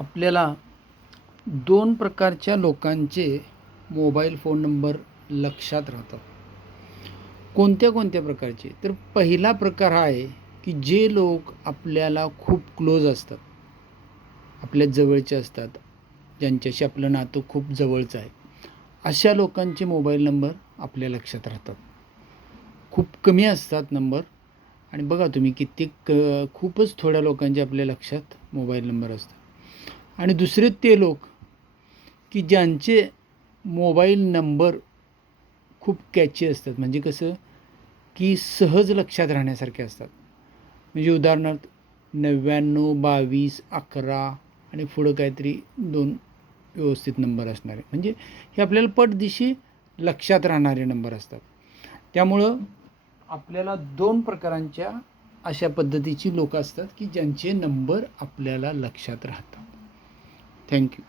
आपल्याला दोन प्रकारच्या लोकांचे मोबाईल फोन नंबर लक्षात राहतात. कोणत्या कोणत्या प्रकारचे? तर पहिला प्रकार हा आहे की जे लोक आपल्याला खूप क्लोज असतात आपल्या जवळचे असतात ज्यांच्याशी आपलं नातं खूप जवळचं आहे अशा लोकांचे मोबाईल नंबर आपल्या लक्षात राहतात. खूप कमी असतात नंबर आणि बघा तुम्ही कित्येक खूपच थोड्या लोकांचे आपल्या लक्षात मोबाईल नंबर असतात. आणि दुसरे ते लोक की ज्यांचे मोबाईल नंबर खूप कॅची असतात. म्हणजे कसं की सहज लक्षात राहण्यासारखे असतात. म्हणजे उदाहरणार्थ नव्याण्णव बावीस अकरा आणि पुढं काहीतरी दोन व्यवस्थित नंबर असणारे. म्हणजे हे आपल्याला पटदिशी लक्षात राहणारे नंबर असतात. त्यामुळं आपल्याला दोन प्रकारांच्या अशा पद्धतीची लोक असतात की ज्यांचे नंबर आपल्याला लक्षात राहतात. thank you.